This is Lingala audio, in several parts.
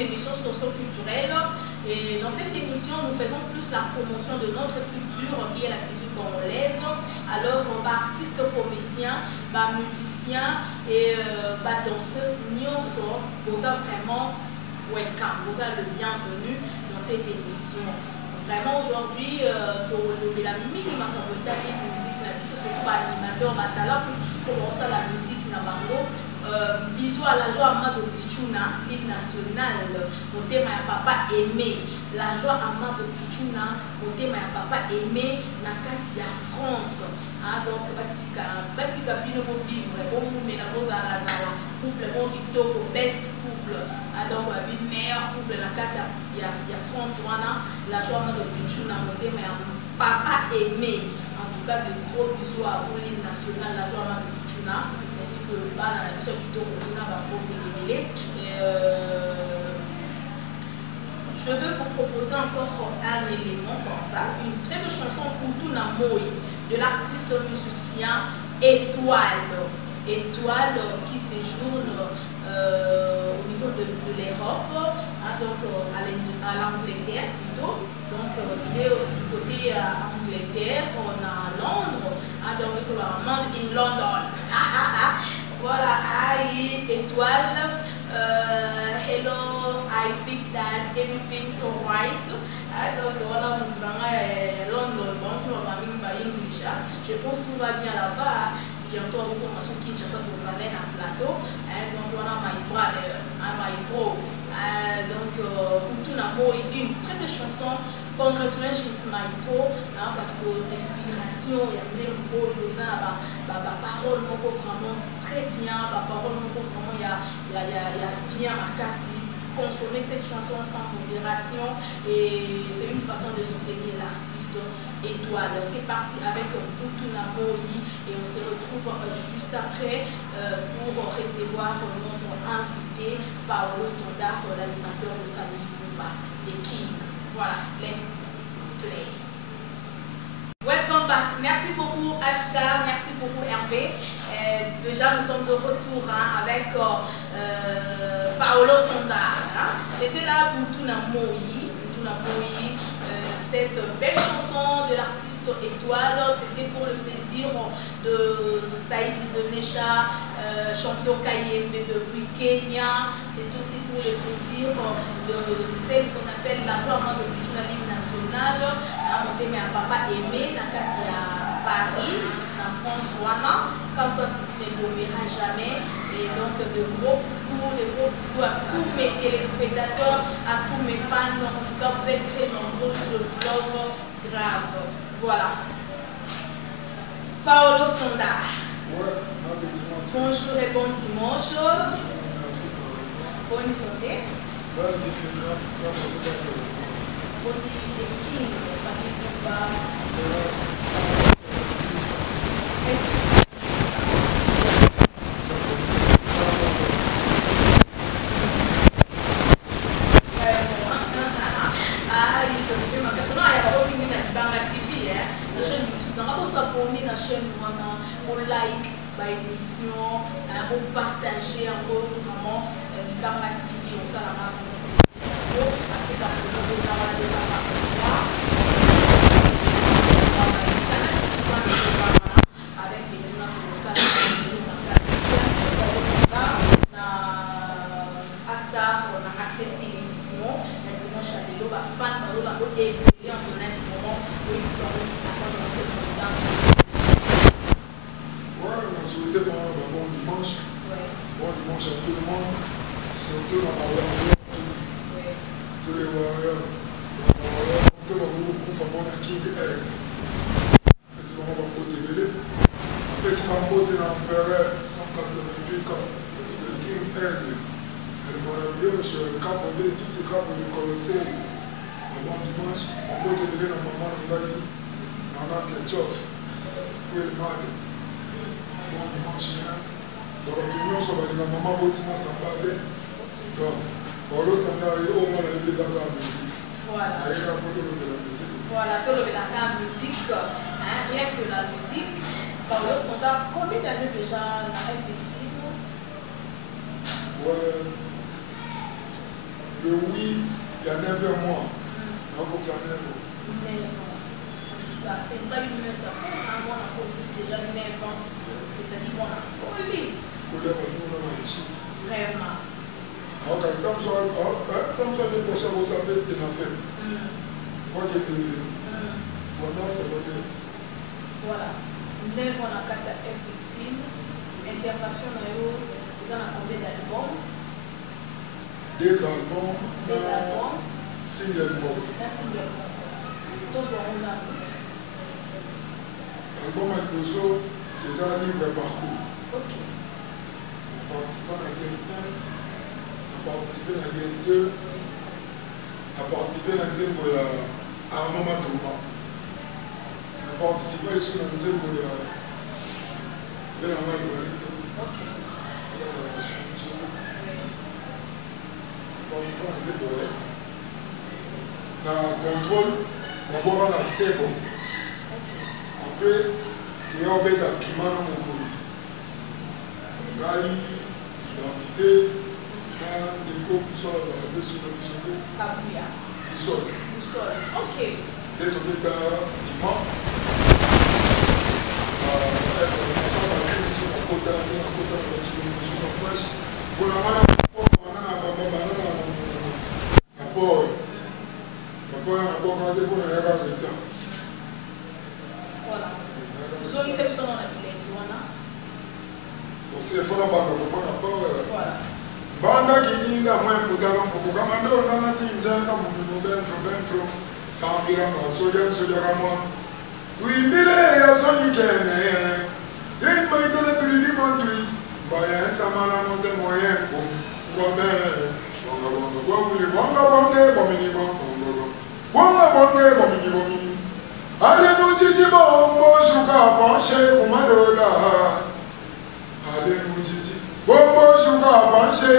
émission socio-culturelle. Et dans cette émission, nous faisons plus la promotion de notre culture qui est la culture congolaise. Alors, artistes, comédiens, musiciens et danseuses, nous sommes vraiment welcome, vous êtes le bienvenu dans cette émission. Vraiment aujourd'hui, la minimum de musique, surtout l'animateur, pour la musique, bisous à la joie Amado Pichuna, l'hymne national, mon thème à papa aimé. La joie Amado Pichuna, mon thème à papa aimé, na Katia France. Donc, Batika Pino pour vivre, bon, mais la rose à la Zara, couple, bon, Victor, best couple. Donc, la meilleure couple, la Katia, il y a France, la joie Amado Pichuna, mon thème à papa aimé. En tout cas, de gros bisous à vous, l'hymne national, la joie Amado Pichuna. Ainsi que la mission plutôt je veux vous proposer encore un élément comme ça, une très belle chanson Hutu na Moi de l'artiste musicien Étoile. Étoile qui séjourne au niveau de l'Europe, donc à l'Angleterre plutôt. Donc il est du côté Angleterre, on a Londres, donc in London. Voilà, Étoile. Hello, I think that everything's alright. Donc voilà, London, English. Je pense que tout va bien là-bas. Bientôt, nous sommes sur Kinshasa, nous allons un plateau. Donc voilà, my brother, my bro. Donc, Hutu na Moi, une très belle chanson. Congratulations, my bro, parce que l'inspiration, il y a des mots, il y a des paroles vraiment très bien, des paroles vraiment, il y a bien à casser. Consommer cette chanson sans modération et c'est une façon de soutenir l'artiste Étoile. C'est parti avec Hutu na Moi et on se retrouve juste après pour recevoir notre invité Paolo Standard, l'animateur de Famille Pumba et King. Voilà, let's play. Welcome back. Merci beaucoup HK, merci beaucoup Hervé. Déjà nous sommes de retour avec Paolo Standard. C'était là Hutu na Moi, cette belle chanson de l'artiste Étoile. C'était pour le plaisir de Staïdi Benesha, champion KIMB depuis Kenya. C'est aussi pour le plaisir de celle qu'on appelle la joie de l'hymne national. Mon à papa aimé, na Katia Paris, en France, comme ça, c'est ne l'oubliera jamais. Et donc, de gros coups à tous mes téléspectateurs, à tous mes fans. En tout cas, vous êtes très nombreux, je vous love grave. Voilà. Paolo Standard. Ouais, bon dimanche. Bonjour et bon dimanche. Merci pour le bonne santé. Bonne différence, ça va vous donner. Bonne King, famille Pumba. Pour partager encore vraiment Bamba TV, on s'en a marre avec les dimanches comme ça, à Star, on a accès télévision, la dimanche à l'élo, la fan, on a évolué en ce moment où ils sont souhaiter bon dimanche. Bon dimanche à tout le monde. Surtout dans la Warrior. Tous les Warriors. On peut beaucoup faire King Egg. C'est vraiment un peu démêlé. Après, c'est un peu de l'empereur 188 comme le King Egg. Et le Warrior, c'est un cap de tout ce cap de Colossé. Bon dimanche. On peut démêler dans maman Ngaï. Dans la ketchup. Puis le mal. Bon dimanche, dans l'opinion sur la maman Botima Sambade, donc, Paolo Standard est au moins les accords de musique. Voilà. Voilà, tout le la musique, rien que la musique. Paolo Standard, combien d'années déjà la effective? Ouais, Le 8, il y a 9 mois. Donc, comme ça, 9 ans. 9 ans. C'est pas une meuse à faire. Avant, on a c'est déjà 9 ans. C'est-à-dire qu'on a collé. Vraiment. Alors, quand tu as des prochains, vous savez, tu as fait. Moi, j'ai dit, voilà, c'est vrai. Voilà. 9 ans, on a 4 effectifs. Intervention, ils ont combien d'albums? Des albums. Single mode. Un single mode. Tous ont un album avec le son, des livres parcours. Ok. On participe à la GS1, on participe à la GS2, on participe à la GS1 Armand Matouma. On participe à la GS1 c'est la main de Ok. na contrôle d'abord na sebo après tu as obéi à piment na mokonzi ngai identité na ndeko biso na beso na biso te Kabuya. biso Ok. nde tobeta piment nakota na bakilo na kwasi mpona wana wana na bambabana na port na boka te mpona yaka reta Voilà. Zori c'est son nom à Bilengwana. aussi efona banda vraiment na port Voilà. banda kininda mwe kutaka mpuku kama ndo nana sinjanga mundu benfro sambiranga soja kama tuimbile ya soni kene yin baitele turidi montwis baya samala monte moyen ko ngombe bonga gwawuli bonga bonge bomini bonga bomini bomini ale no jiji bombo shuka bonche kumadoda ale no jiji bombo shuka bonche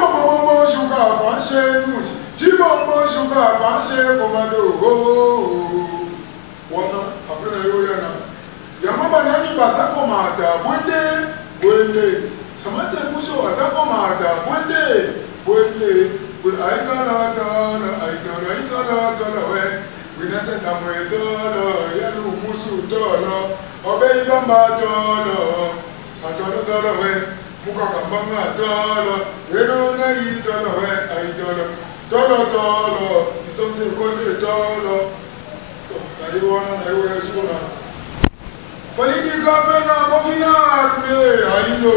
bombo shuka bonche nuji bombo shuka bonche kumado wana après na yo yana yamaba nani basako mata bwende samate kusho basako mata bwende aikala we winete tamwe dolo yalu musu dolo obe ibamba dolo atolo we mukaka mbanga dolo eno na idolo we aidolo dolo itonte konde dolo na yo yesuna Falidi Kapena Boginarme Aïno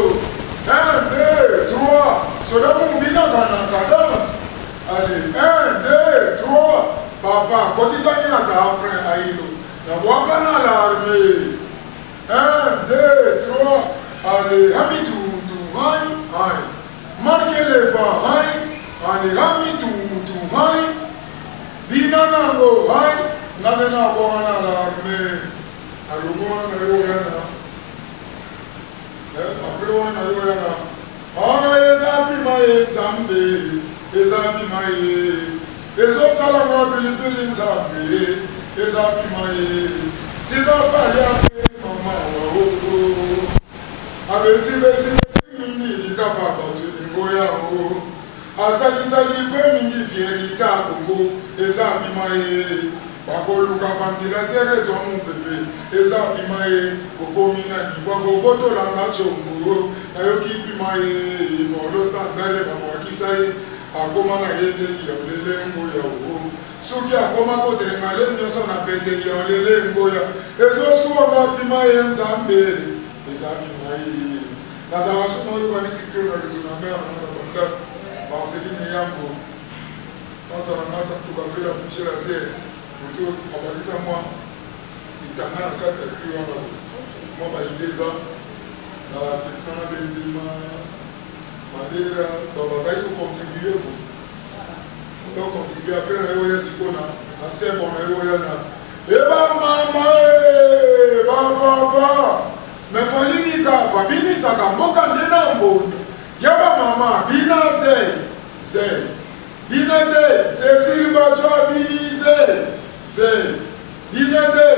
1, 2, 3 Sodamu Bina Cadence Allez 1, 2, 3 Papa Kodisani Atafre Aïno Nabuakana l'armée 1, 2, 3 Allez Hamitou Hai Marquez les pas Hai Allez Hamitou Hai Bina Nango Hai Navena Boana l'armée alugona na yo yana après on na yo yana ona ezabi maye ezo sala na bilibili nzambe ezabi maye tika fali ape mama wa oko abezi mingi likapa bato ngoya o asalisali pe mingi fieri ta kongo ezabi maye bakoluka ventilateur ezwa mopepe eza pima ye kokomi na niveau kobotolanga tshongo nayoki pima ye molo standard bamwakisa ye akoma na ye ndenge ya lelengo ya o soki akoma kotelenga le nyonso na pendeli ya lelengo ya ezosuwaka pima ye nzambe eza pima ye nazala so nayoka litikio na lezo na mare na banda marceline yambo pasala ngasa tukapela kushela te to abalisa mwa itanga na kati ya kri wana mwa baideza na president na benzima madera babazali kocontribue ko okontribue apres na yo ya siko na sebo na yo yana ebamama bababa mefalimika babinisaka mboka nde na mbondo ya bamama binaze sesiri bacho binize bineze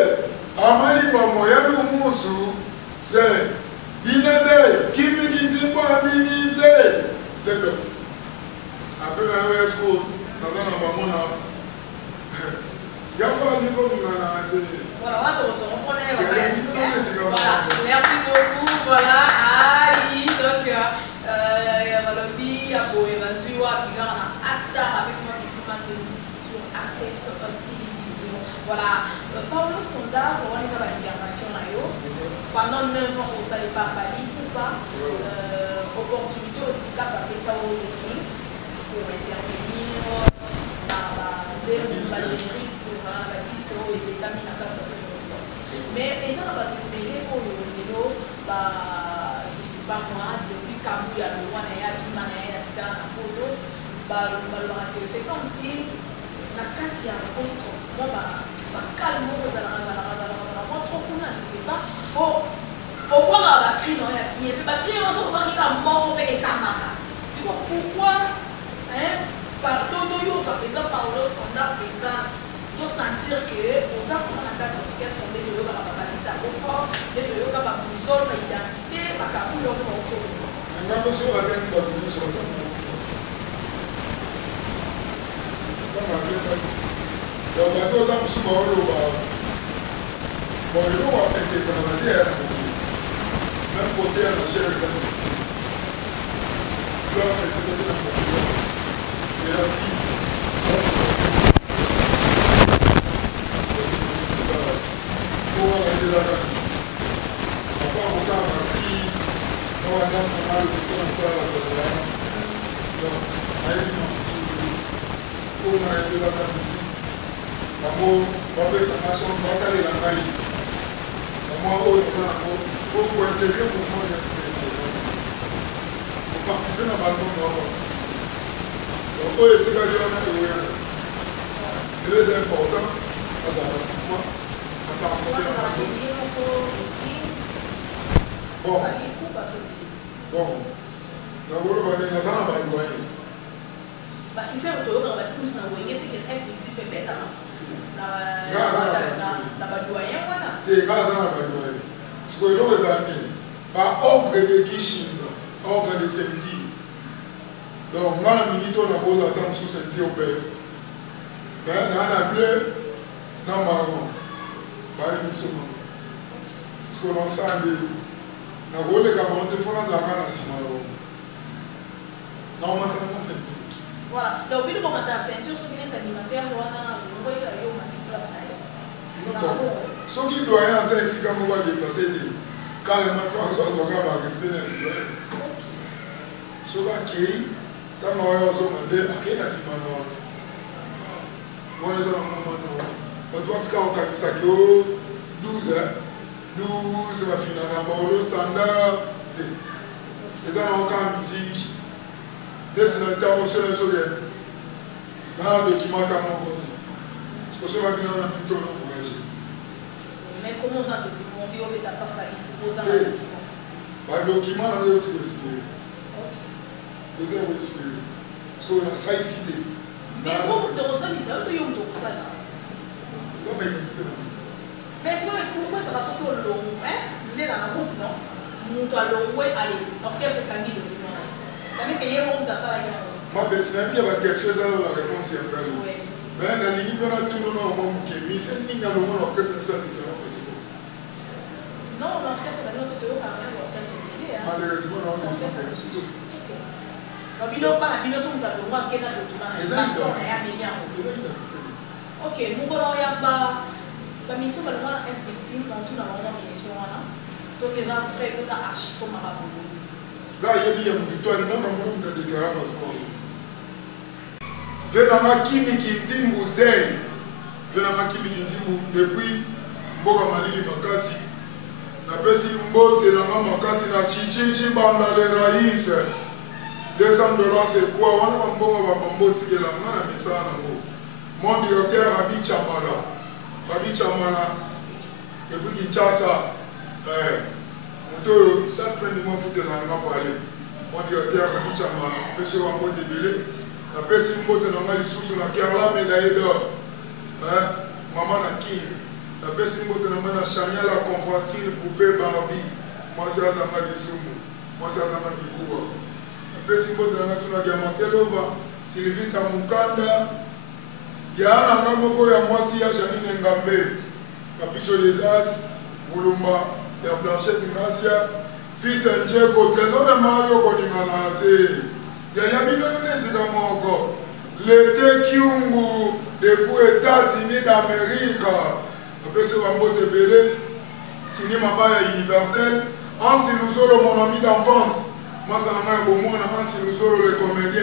amali bomo ya lumusu bineze kimi kinzimbo binize tebe après la passer sur la télévision. Voilà, Paolo Standard, on va faire l'incarnation là. Pendant 9 ans, on ne savait pas Fali ou pas. Opportunité au handicap après ça au écrit pour intervenir dans la générique pour la liste et les camines à casa de l'Occident. Mais les gens ont récupéré pour le vélo, je ne sais pas moi, depuis Kabou, il y a le roi, il y a Kimana, il y a Tika, il y a Poto, c'est comme si la Katia, le instrument, calme, je ne sais pas. Au point la batterie, non, il y a des batteries, on se voit qu'il a mort et Kamaka. C'est pourquoi, par Totoyo, par exemple, par le standard, par exemple, de sentir que, aux enfants, on a quatre qui sont des Toyo, par la batterie, au fond, des Toyo, par la boussole, par l'identité, par la couleur de mon corps. On a besoin de la même batterie sur le temps. Donc, on a tout le temps sur le bas. Bon, le nom va être des inventaires. Même côté à la chair est un petit. Là, on est peut-être dans le monde. C'est la vie. Là, c'est la vie. Pour arrêter la vie. Après, on s'en va pris. On va dans ce mal, on s'en va se voir. Donc, aïe, on s'en va. Pour arrêter la vie. L'amour, on va faire sa chance, on va caler la maille. Moi, on s'en va. Pour intégrer pour moi, pour participer dans le ballon de la porte. Donc, on est tiré de la main. Il est important, ça va pour moi, à participer dans le ballon. Bon. Bon. Donc, on va aller dans un ballon. Si c'est un peu, on va tous dans le c'est que FVT peut mettre dans le ballon. Ce que nous avons par ordre de Kishin, ordre de Senti. Donc, moi, la minute, on a posé la table sous Senti au père. Mais on a bleu, non, marron. Ce qu'on a senti, on a volé la montre de France à Ghana, c'est marron. Non, on a Senti. Voilà, donc, il faut que la ceinture, ce qui est alimentaire, on a le multiplace. Ce qui doit y avoir, c'est ici quand on va déplacer carrément François Doga va respecter les gens. Ce qui est, quand on va demander à quel est ce moment, on est dans le moment. On doit se faire un ça qui est 12 va finir à le standard. Les gens ont encore musique. C'est une intervention de sourire. Dans le document, quand on dit. Parce que ce va venir dans le temps. Mais comment ça te dit? Mon Dieu, on n'a pas fallu poser un document. Le document, on a eu tout respirer. Il doit respirer. Parce qu'on a ça ici. Mais comment tu ressens ça? Tu as tout ça là. Mais est-ce que pourquoi ça va sauter au long? Il est dans la route, non? Nous allons aller. Orchestre Camille. Est-ce qu'il y a un monde dans ça là? Moi, je sais bien qu'il y a quelque chose dans la réponse. Mais dans la ligne, on a tout le monde qui est mis. C'est une ligne dans le monde orchestre. Non, l'orchestre, c'est notre théorie, l'orchestre, c'est l'idée. Malheureusement, non, on fait ça. Donc, il n'y a pas la binotion de la loi qui est dans le document. Ok, nous allons pas. La mission va avoir un victime dans toute la question. Sauf que les enfants font des archives comme à la. Là, il y a bien un victoire, non, on va déclarer passeport. Venama Kimi Kintimbu Zen. Venama Kimi Kintimbu depuis Mboga Malili Makasi. Na pesi mbote na mama kasi na chichichi banda le rais $200 c'est quoi wana bambonga bamboti ke la ngana misana ngo mon directeur Rabi Chamala et puis Kinshasa moto chaque fin du mois foute na nga parler mon directeur Rabi Chamala pesi wa mbote belé na pesi mbote na nga lisusu na Kerala médaille d'or maman na king. La personne qui m'a changé la compresse qui est poupée Barbie. Moi, c'est la Zama de Sumo. Moi, c'est la Zama de Goua. La personne qui m'a sur la Diamantelova, Sylvie Kamukanda. Il y a un homme qui a moi, si il y a Janine Ngambe, Capicho de Das, Boulumba, il y a Blanchette Nasia, fils Ndjeko, trésor de Mario Konimanate. Il y a Yamino Nesida Moko, l'été Kiungu, depuis États-Unis d'Amérique. Après ce Bambote Belé, Tini Mabaya Universel, Ansi Luzolo, mon ami d'enfance. Moi, ça n'a pas un beau mot, Ansi Luzolo, le comédien.